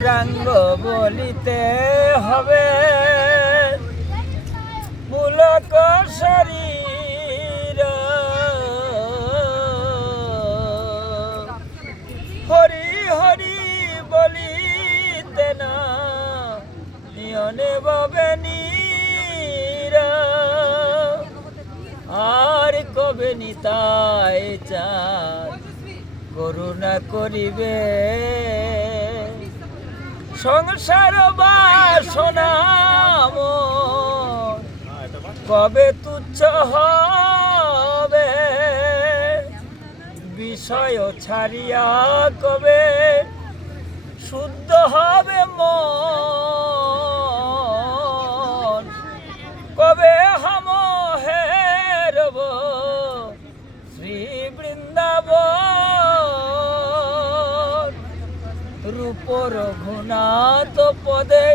রাঙ্গ বলিতে হবে মূলক শরীর হরি হরি বলিতে না নিয়নে বাবে নীরা আর কবে নিতাই চাঁদ করুণা করিবে সংসার বাসনা কবে তুচ্ছ হবে বিষয় ছাড়িয়া কবে শুদ্ধ হবে মন কবে হাম হেরব শ্রী বৃন্দাবন রূপ রঘুনাথ পদে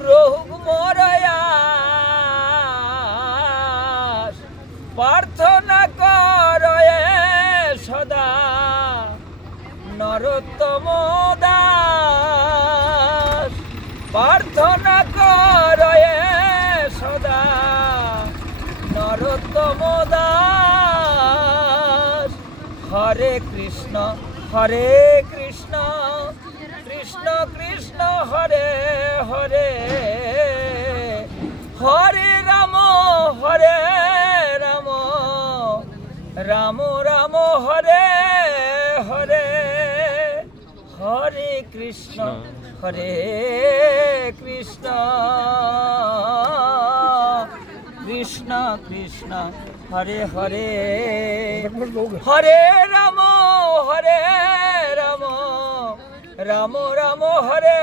রহুক মরয়াস প্রার্থনা করয়ে সদা নরোত্তম দাস প্রার্থনা করয়ে সদা নরোত্তম দাস হরে কৃষ্ণ কৃষ্ণ কৃষ্ণ হরে হরে হরে রাম রাম রাম হরে হরে হরে কৃষ্ণ কৃষ্ণ কৃষ্ণ হরে হরে হরে রাম রাম রাম হরে